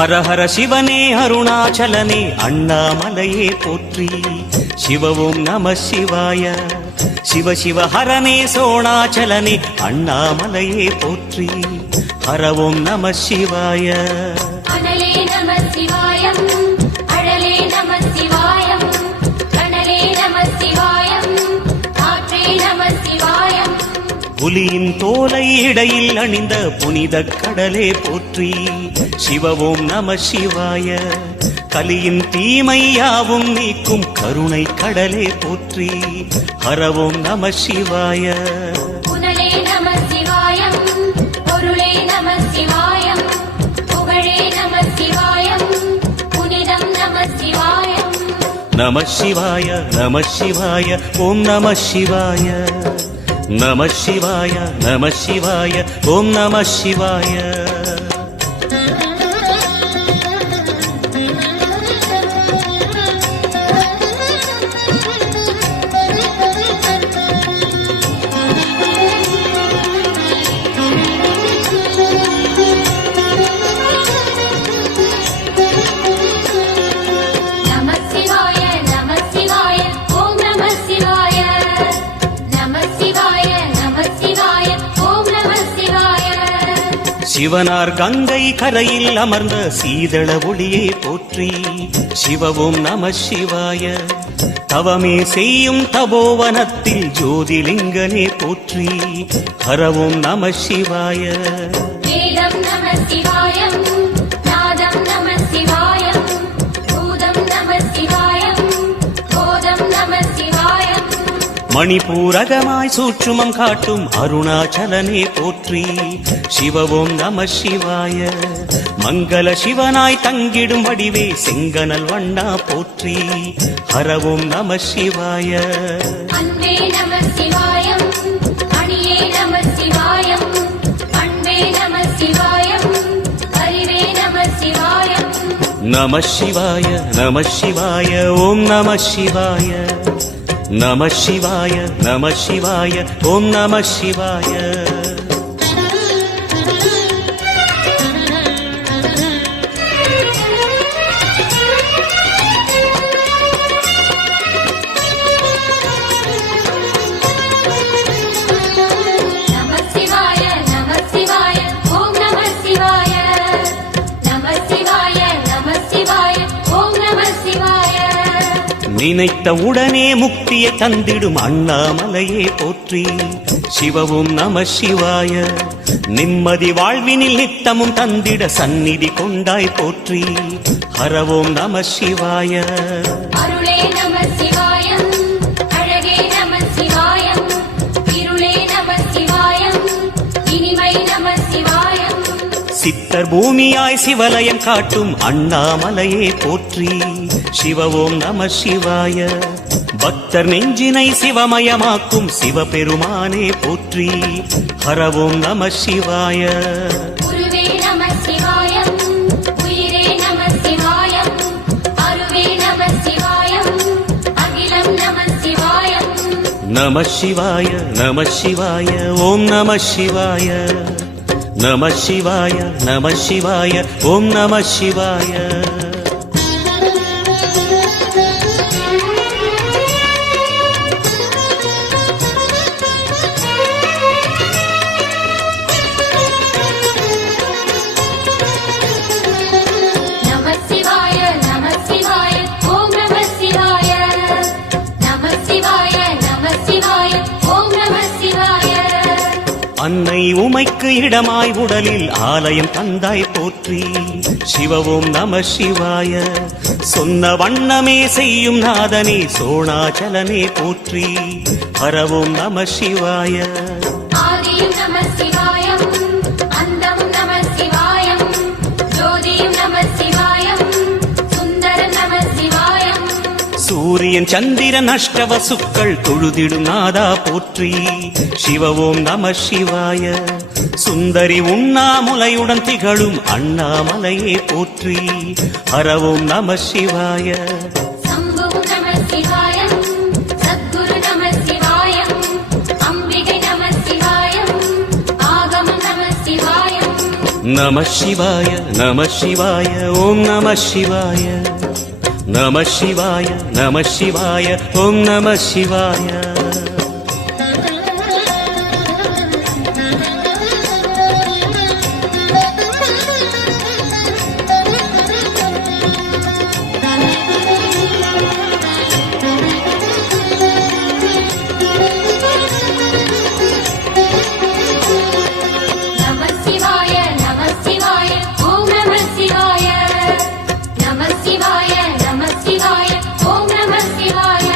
ஹர ஹர சிவனே அருணாச்சலனே அண்ணாமலையே போற்றி. சிவவும் நம சிவாய. சிவ சிவ ஹரனே சோணாச்சலனே அண்ணாமலையே போற்றி. ஹரவும் நம சிவாய. அனலே நம சிவாயம், அழலே நம சிவாயம், கனலே நம சிவாயம், காற்றே நம சிவாயம். புலியின் தோலை இடையில் அணிந்த புனித கடலே போற்றி. சிவவும் நம சிவாய. கலியின் தீமையாவும் நீக்கும் கருணை கடலே போற்றி. ஹரவும் நம சிவாய. புனலே நம சிவாயம், பொருளே நம சிவாயம், புகழே நம சிவாயம், புனிதம் நம சிவாயம். நம சிவாய நம சிவாய ஓம் நம சிவாய. நம சிவாய நம சிவாய ஓம் நம சிவாய. சிவனார் கங்கை கரையில் அமர்ந்த சீதள ஒளியே போற்றி. சிவவும் நம சிவாய. தவமே செய்யும் தபோவனத்தில் ஜோதிலிங்கனே போற்றி. ஹரவும் நம சிவாய. வேதம் நம சிவாயம், நாதம் நம சிவாயம், பூதம் நம சிவாயம், போதம் நம சிவாயம். மணிபூரகமாய் சூட்சுமம் காட்டும் அருணாச்சலனே போற்றி. சிவவும் நம சிவாய. மங்கள சிவனாய் தங்கிடும் வடிவே செங்கனல் வண்ணா போற்றி. ஹரவும் நம சிவாய. அன்பே நம சிவாயம், அணியே நம சிவாயம், அன்பே நம சிவாயம், அறிவே நம சிவாயம். நம சிவாய நம சிவாய ஓம் நம சிவாய. நம சிவாய நம சிவாய ஓம் நம சிவாய. நினைத்த உடனே முக்தியை தந்திடும் அண்ணாமலையே போற்றி. சிவவும் நம சிவாய. நிம்மதி வாழ்வினில் நித்தமும் தந்திட சந்நிதி கொண்டாய் போற்றி. ஹரவோம் நம சிவாய. அருளே நம சிவாயம், அழகே நம சிவாயம், இருளே நம சிவாயம், இனிமை நம சிவாயம். சித்தர் பூமியாய் சிவலயம் காட்டும் அண்ணாமலையே போற்றி. சிவவோம் நம சிவாய. பக்தர் நெஞ்சினை சிவமயமாக்கும் சிவபெருமானே போற்றி. ஹரவோம் நம சிவாய. குருவே நம சிவாயம், உயிரே நம சிவாயம், அருவே நம சிவாயம், அகிலம் நம சிவாயம். நம சிவாய நம சிவாய ஓம் நம சிவாய. நம சிவாய நம சிவாய ஓம் நம சிவாய. அன்னை உமைக்கு இடமாய் உடலில் ஆலயம் தந்தாய் போற்றி. சிவவோம் நம சிவாய. சொன்ன வண்ணமே செய்யும் நாதனே சோணாச்சலனே போற்றி. ஹரவோம் நம சிவாய. ஆதியும் நம சிவாயம், அந்தம் நம சிவாயம், ஜோதியும் நம சிவாயம், சுந்தர நம சிவாயம். சூரியன் சந்திரன் அஷ்டவசுக்கள் தொழுதிடும் நாதா போற்றி. சிவவோம் நம சிவாய. சுந்தரி உண்ணாமுலையுடன் திகழும் அண்ணாமலையே போற்றி. ஹரவோம் நம சிவாய. சம்பு நம சிவாயம், சத்குரு நம சிவாயம், அம்பிகை நம சிவாயம், ஆகம நம சிவாயம். நம சிவாய நம சிவாய ஓம் நம சிவாய நம சிவாய நம சிவாய ஓம் நம சிவாய நம சிவாய நம சிவாய ஓம் நம சிவாய நம சிவாய நம சிவாய ஓம் நம சிவாய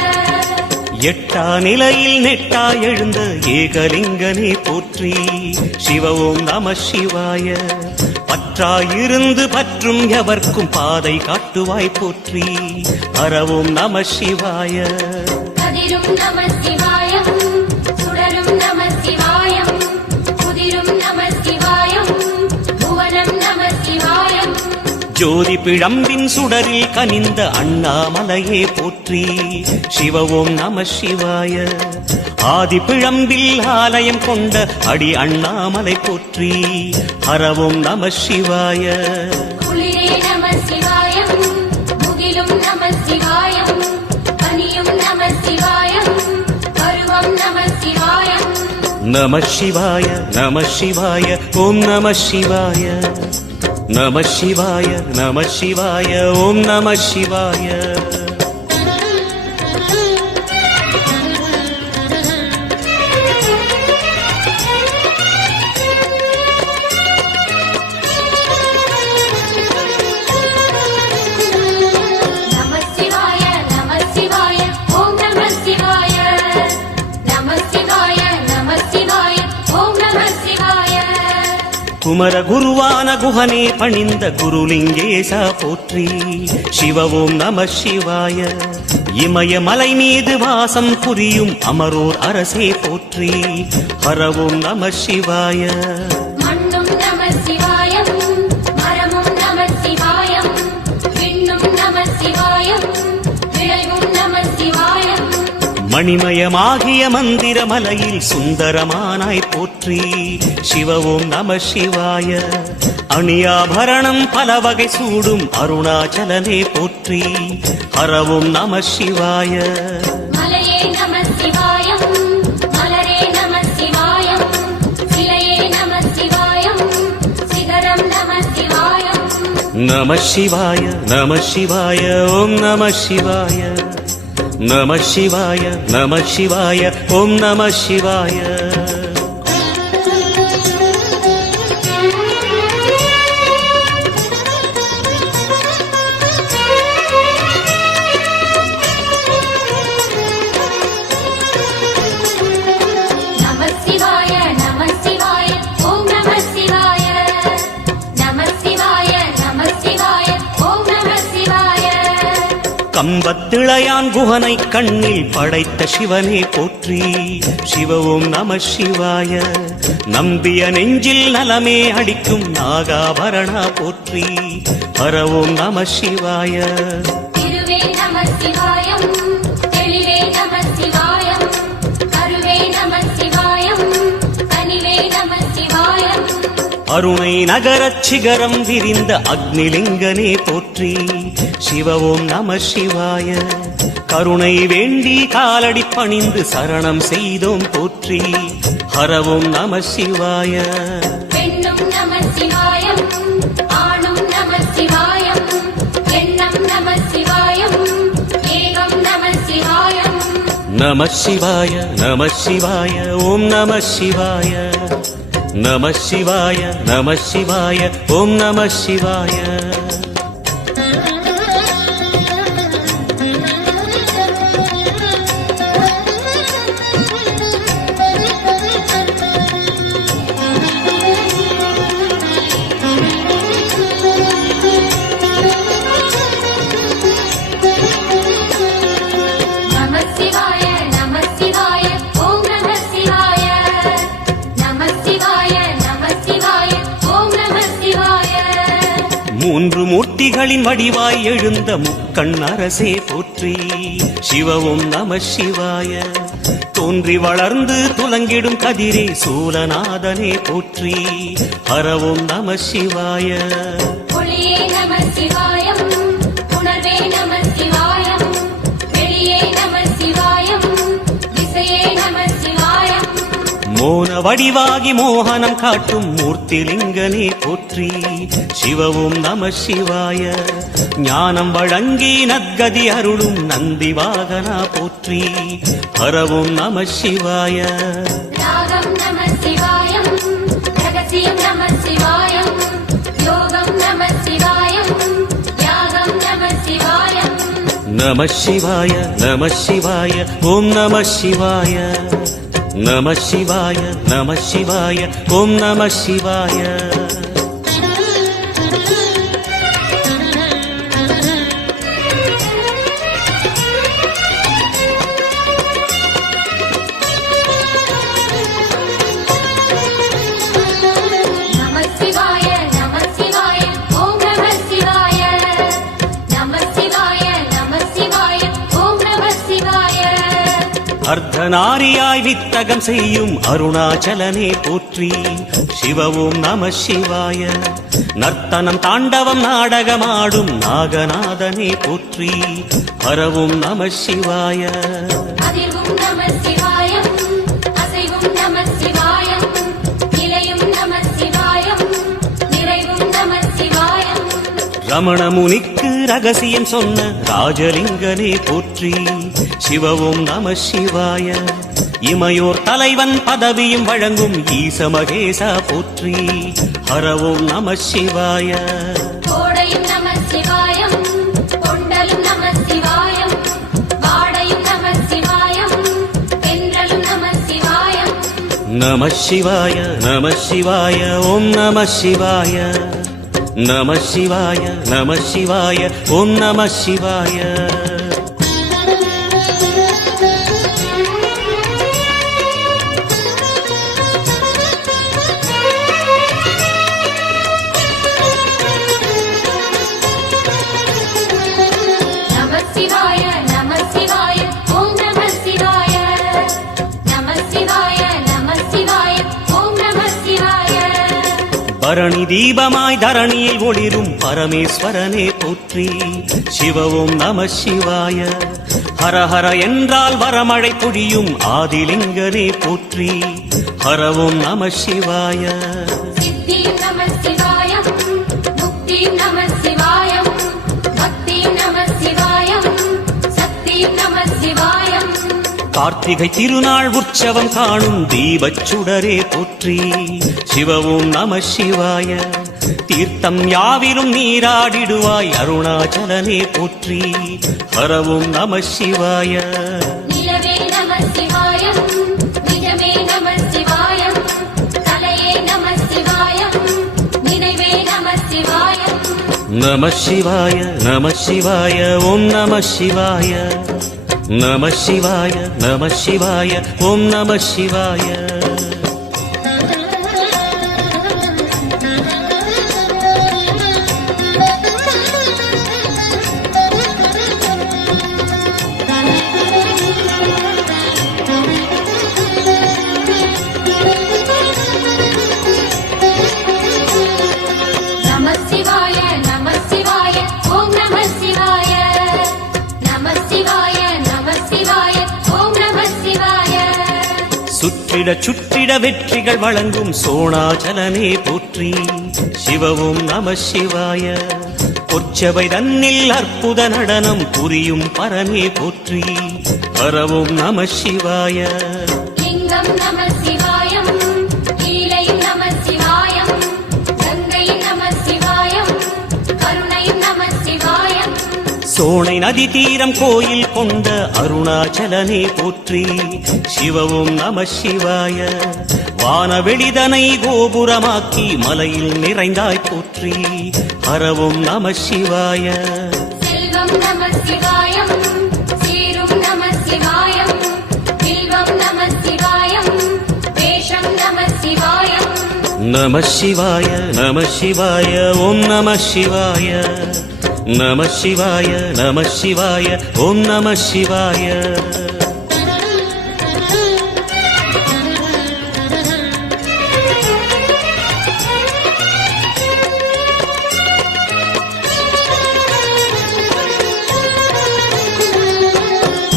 எட்டா நிலையில் நெட்டா எழுந்த ஏகலிங்கனே போற்றி சிவ ஓம் நம சிவாய பற்றாயிருந்து பற்றும் எவர்க்கும் பாதை காட்டுவாய் போற்றி ஹரவோம் நம சிவாய கதிரும் நம சிவாயம் சுடரும் நம சிவாயம் குதிரும் நம சிவாயம் புவனம் நம சிவாயம் ஜோதி பிழம்பின் சுடரில் கனிந்த அண்ணாமலையே போற்றி சிவ ஓம் நம சிவாய ஆதி பிழம்பில் ஆலயம் கொண்ட அடி அண்ணாமலை போற்றி ஹரவோம் நம சிவாய குளிரே நம சிவாயம் முகிலும் நம சிவாயம் பனியும் நம சிவாயம் பருவம் நம சிவாயம் நம சிவாய நம சிவாய ஓம் நம சிவாய நம சிவாய நம சிவாய ஓம் நம சிவாய நம சிவாய நம சிவாய ஓம் நம சிவாய நம சிவாய நம சிவாய ஓம் நம சிவாய குமர குருவான குஹனே பணிந்த குருலிங்கேசா போற்றி சிவ ஓம் நம சிவாய இமயமலை மீது வாசம் புரியும் அமரோர் அரசே போற்றி ஹரவோம் நம சிவாய மண்ணும் நம சிவாயம் மரமும் நம சிவாயம் விண்ணும் நம சிவாயம் விளைவும் நம சிவாயம் மணிமயமாகிய மந்திர மலையில் சுந்தரமானாய் போற்றி சிவ ஓம் நம சிவாய அணியாபரணம் பல வகை சூடும் அருணாச்சலனே போற்றி ஹரவோம் நம சிவாய மலையே நம சிவாயம் மலரே நம சிவாயம் சிலையே நம சிவாயம் சிகரம் நம சிவாயம் நம சிவாய நம சிவாய ஓம் நம சிவாய நம சிவாய நம சிவாய ஓம் நம சிவாய நம சிவாய நம சிவாய ஓம் நம சிவாய நம சிவாய நம சிவாய ஓம் நம சிவாய கம்பத்திளையான் குஹனை கண்ணில் படைத்த சிவனே போற்றி சிவ ஓம் நம சிவாய நம்பிய நெஞ்சில் நலமே அடிக்கும் நாகாபரணா போற்றி ஹரவோம் நம சிவாய திருவே நம சிவாயம் தெளிவே நம சிவாயம் கருவே நம சிவாயம் கனிவே நம சிவாயம் அருணை நகரச் சிகரம் விரிந்த அக்னிலிங்கனே போற்றி சிவ ஓம் நம சிவாய கருணை வேண்டி காலடி பணிந்து சரணம் செய்தோம் போற்றி ஹரவோம் நம சிவாய பெண்ணும் நம சிவாயம் ஆணும் நம சிவாயம் எண்ணம் நம சிவாயம் ஏகம் நம சிவாயம் நம சிவாய நம சிவாய ஓம் நம சிவாய நம சிவாய நம சிவாய ஓம் நம சிவாய நம சிவாய நம சிவாய ஓம் நம சிவாய நம சிவாய நம சிவாய ஓம் நம சிவாய மூன்று மூர்த்திகளின் வடிவாய் எழுந்த முக்கண் அரசே போற்றி. சிவவும் நம சிவாய. தோன்றி வளர்ந்து துலங்கிடும் கதிரே சூலநாதனே போற்றி. ஹரவும் நம சிவாய. ஒளியே நம சிவாயம், உணர்வே நம சிவாயம், வெளியே நம சிவாயம், திசையே நம சிவாயம். மோன வடிவாகி மோகனம் காட்டும் மூர்த்திலிங்கனே போற்றி. சிவவும் நம சிவாய. ஞானம் வழங்கி நற்கதி அருளும் நந்தி வாகனா போற்றி. ஹரவும் நம சிவாய. ராகம் நம சிவாயம், ரகசியம் நம சிவாயம், யோகம் நம சிவாயம், யாகம் நம சிவாயம். நம சிவாய நம சிவாய ஓம் நம சிவாய. நம சிவாய நம சிவாய ஓம் நம சிவாய. நம சிவாய நம சிவாய ஓம் நம சிவாய. நம சிவாய நம சிவாய ஓம் நம சிவாய. அர்த்தநாரியாய் வித்தகம் செய்யும் அருணாச்சலனே போற்றி. சிவவும் நம சிவாய. நர்த்தனம் தாண்டவம் நாடகமாடும் நாகநாதனே போற்றி. ஹரவும் நம சிவாய. அதிர்வும் நம சிவாயம், அசைவும் நம சிவாயம், நிலையும் நம சிவாயம், நிறைவும் நம சிவாயம். ரமண முனிக்கு ரகசியம் சொன்ன ராஜலிங்கனே போற்றி. சிவவும் நம சிவாய. இமையோர் தலைவன் பதவியும் வழங்கும் ஈச மகேசா போற்றி. ஹரவும் நம சிவாய. கோடையும் நம சிவாயம், கொண்டலும் நம சிவாயம், வாடையும் நம சிவாயம், தென்றலும் நம சிவாயம். நம சிவாய நம சிவாய ஓம் நம சிவாய. நம சிவாய நம சிவாய ஓம் நம சிவாய. நம சிவாய நம சிவாய ஓம் நம சிவாய. நம சிவாய நம சிவாய ஓம் நம சிவாய. பரணி தீபமாய் தரணியில் ஒளிரும் பரமேஸ்வரனே போற்றி. சிவவும் நம சிவாய. ஹரஹர என்றால் வரமழை பொழியும் ஆதிலிங்கனே போற்றி. ஹரவும் நம சிவாய. சித்தியும் நம சிவாயம், முக்தியும் நம சிவாயம், பக்தியும் நம சிவாயம், சக்தியும் நம சிவாயம். கார்த்திகை திருநாள் உற்சவம் காணும் தீபச்சுடரே போற்றி. சிவவும் நம சிவாய. தீர்த்தம் யாவிலும் நீராடிடுவாய் அருணாச்சலனே போற்றி. ஹரவும் நம சிவாய. நிலவே நம சிவாயம், நிஜமே நம சிவாயம், தலையே நம சிவாயம், நினைவே நம சிவாயம். நம சிவாய நம சிவாய ஓம் நம சிவாய. நம சிவாய நம சிவாய ஓம் நம சிவாய. நம சிவாய நம சிவாய ஓம் நம சிவாய. நம சிவாய நம சிவாய ஓம் நம சிவாய. சுற்றிட சுற்றிட வெற்றிகள் வழங்கும் சோணாச்சலனே போற்றி. சிவவும் நம சிவாய. பொற்சபை தன்னில் அற்புத நடனம் புரியும் பரமே போற்றி. ஹரவும் நம சிவாய. லிங்கம் நம சிவாயம், லீலையும் நம சிவாயம், கங்கையும் நம சிவாயம், கருணையும் நம சிவாயம். சோனை நதி தீரம் கோயில் கொண்ட அருணாச்சலனே போற்றி. சிவவும் நம சிவாய. வானவெளிதனை கோபுரமாக்கி மலையில் நிறைந்தாய் போற்றி. ஹரவும் நம சிவாய. செல்வம் நம சிவாயம், சீரும் நம சிவாயம், வில்வம் நம சிவாயம், வேஷம் நம சிவாயம். நம சிவாய நம சிவாய ஓம் நம சிவாய நம சிவாய நம சிவாய ஓம் நம சிவாய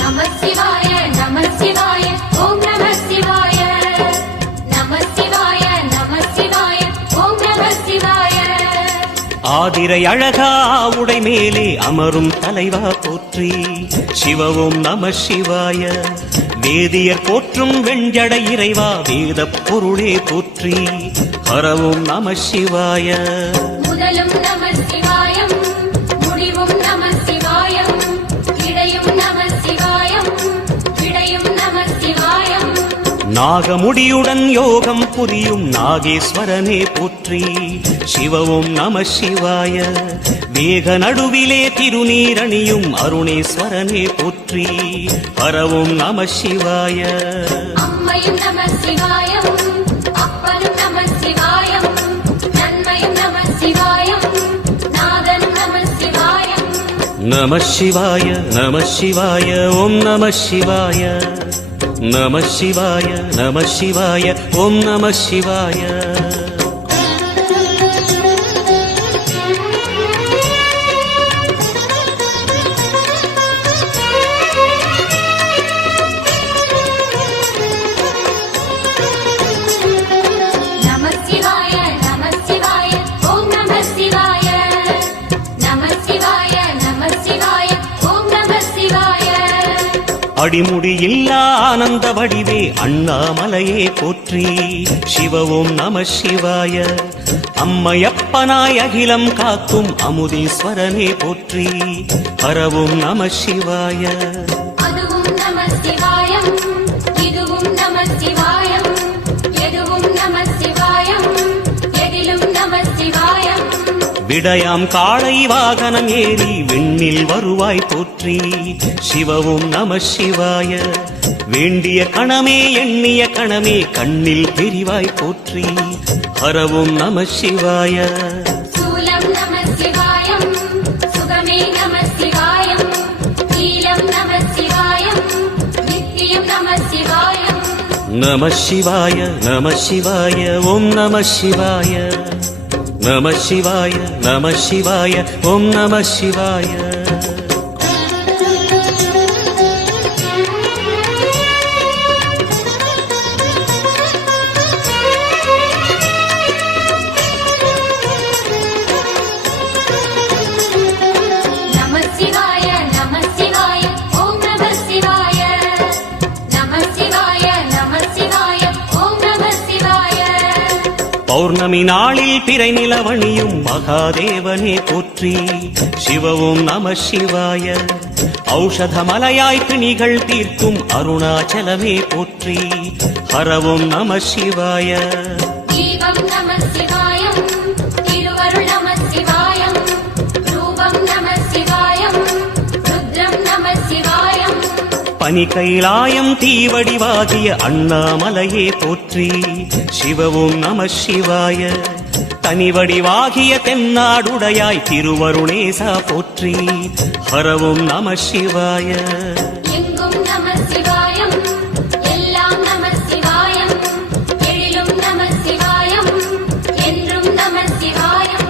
நம சிவாய நம சிவாய ஓம் நம சிவாய நம சிவாய நம சிவாய ஓம் நம சிவாய ஆதிரை அழகா உடை மேலே அமரும் தலைவா போற்றி சிவவும் நம சிவாய வேதியர் போற்றும் வெண்ஜடை இறைவா வேத பொருளே போற்றி ஹரவும் நம சிவாய முதலும் நம சிவாயம் முடிவும் நம சிவாயம் இடையும் நம சிவாயம் விடையும் நம சிவாயம் நாகமுடியுடன் யோகம் புரியும் நாகேஸ்வரனே போற்றி சிவவும் நம சிவாய வேக நடுவிலே திருநீரணியும் அருணேஸ்வரனே போற்றி பரவும் நம சிவாய அம்மையும் நம சிவாயம் அப்பனும் நம சிவாயம் நன்மையும் நம சிவாயம் நாதனும் நம சிவாயம் நம சிவாய நம சிவாய ஓம் நம சிவாய நம சிவாய நம சிவாய ஓம் நம சிவாய நம சிவாய நம சிவாய ஓம் நம சிவாய நம சிவாய நம சிவாய ஓம் நம சிவாய அடிமுடியில்லா ஆனந்த வடிவே அண்ணாமலையே போற்றி சிவவும் நம சிவாய அம்மையப்பனாய் அகிலம் காக்கும் அமுதீஸ்வரனே போற்றி ஹரவும் நம சிவாய அதுவும் நம சிவாயம் இதுவும் நம சிவாயம் எதுவும் நம சிவாயம் எதிலும் நம சிவாயம் விடயாம் காளை வாகனம் ஏறி விண்ணில் வருவாய் போற்றி சிவவும் நம சிவாய வேண்டிய கணமே எண்ணிய கணமே கண்ணில் தெரிவாய் போற்றி ஹரவும் நம சிவாய சூலம் நம சிவாயம் சுகமே நம சிவாயம் நீலம் நம சிவாயம் நித்தியம் நம சிவாயம் நம சிவாய நம சிவாய ஓம் நம சிவாய நம சிவாய நம சிவாய ஓம் நம சிவாய நம சிவாய நம சிவாய ஓம் நம சிவாய நம சிவாய நம சிவாய ஓம் நம சிவாய பௌர்ணமி நாளில் பிறை நிலவணியும் மகாதேவனே போற்றி சிவவும் நம சிவாய ஔஷதமலையாய் பிணிகள் தீர்க்கும் அருணாச்சலமே போற்றி ஹரவும் நம சிவாய தீபம் நம சிவாயம் திருவருள் நம சிவாயம் ரூபம் நம சிவாயம் ருத்ரம் நம சிவாயம் பனி கைலாயம் தீவடிவாகிய அண்ணாமலையே போற்றி சிவவும் நம சிவாய தனிவடிவாகிய தென்னாடுடையாய் திருவருணேசா போற்றி ஹரவும் நம சிவாய எங்கும் நம சிவாயம் எல்லாம் நம சிவாயம் எழிலும் நம சிவாயம் என்றும் நம சிவாயம்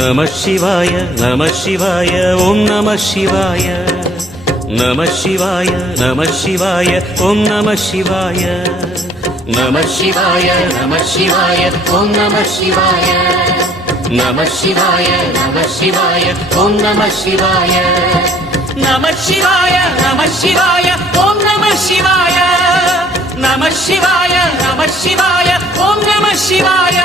நம சிவாய நம சிவாய ஓம் நம சிவாய நம சிவாய நம சிவாய ஓம் நம சிவாய நம சிவாய நம சிவாய ஓம் நம சிவாய நம சிவாய நம சிவாய ஓம் நம சிவாய நம சிவாய நம சிவாய ஓம் நம சிவாய நம சிவாய நம சிவாய ஓம் நம சிவாய